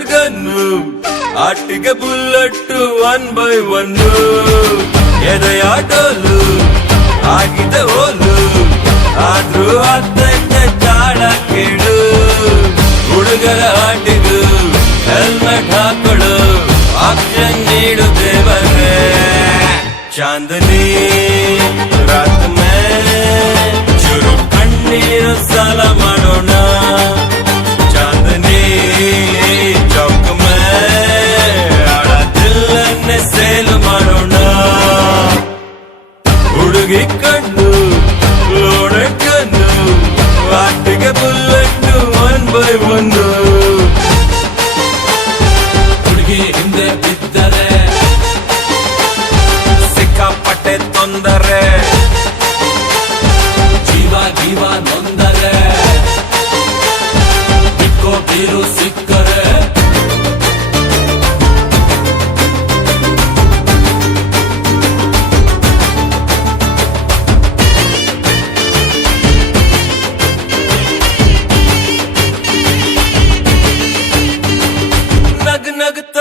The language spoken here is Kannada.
ಲೋಡೆಡ್ ಗನ್ನು ಆಟಿಗೆ ಬುಲ್ಲಟ್ಟು 1 by 1 ಎದೆಯ ಡೋಲು ಆಗಿದೆ ಹೋಲು ಆದ್ರೂ ಆಗ್ತೈತೆ ತಾಳ ಕೇಳು ಹುಡುಗರ ಆಟಿಗೂ ಹೆಲ್ಮೆಟ್ ಹಾಕೊಳು ಆಕ್ಷನ್ ನೀಡು ದೇವರೇ ಚಾಂದನಿ ರಾತ್ ಮೇ ಚುರು ಕಣ್ಣೀರು ಸಾಲ ಮಾಡೋಣ ಚಾಂದನಿ ಚೌಕ್ ಮೇ ಆಡ ದಿಲ್ಲನ್ನೇ ಸೇಲ್ ಮಾಡೋಣ ಹುಡುಗಿ ಕಣ್ಣು ಲೋಡೆಡ್ ಗನ್ನು ಆಟಿಗೆ ಬುಲ್ಲಟ್ಟು 1 by 1 ಹುಡುಗಿ ಹಿಂದೆ ಬಿದ್ದರೆ ಸಿಕ್ಕಾಪಟ್ಟೆ ತೊಂದರೆ ಜೀವ ನೊಂದರೆ ಬಿಕ್ಕೋ ಬೀರು ಸಿಕ್ಕರೆ ನಗ್ ನಗ್ತ